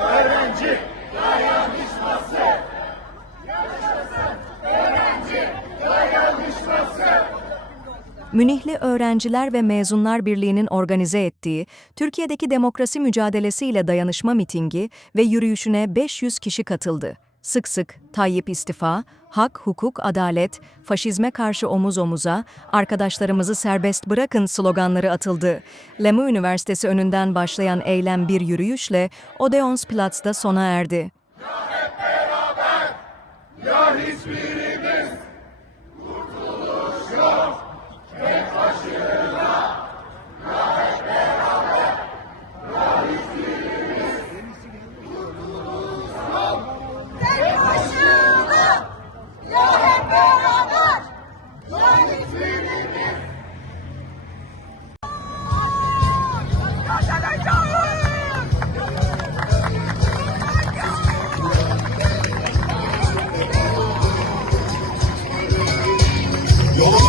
öğrenci dayanışması. Münihli Öğrenciler ve Mezunlar Birliği'nin organize ettiği Türkiye'deki demokrasi mücadelesiyle dayanışma mitingi ve yürüyüşüne 500 kişi katıldı. Sık sık Tayyip istifa, hak, hukuk, adalet, faşizme karşı omuz omuza, arkadaşlarımızı serbest bırakın sloganları atıldı. Lemu Üniversitesi önünden başlayan eylem bir yürüyüşle Odeonsplatz'da sona erdi. Your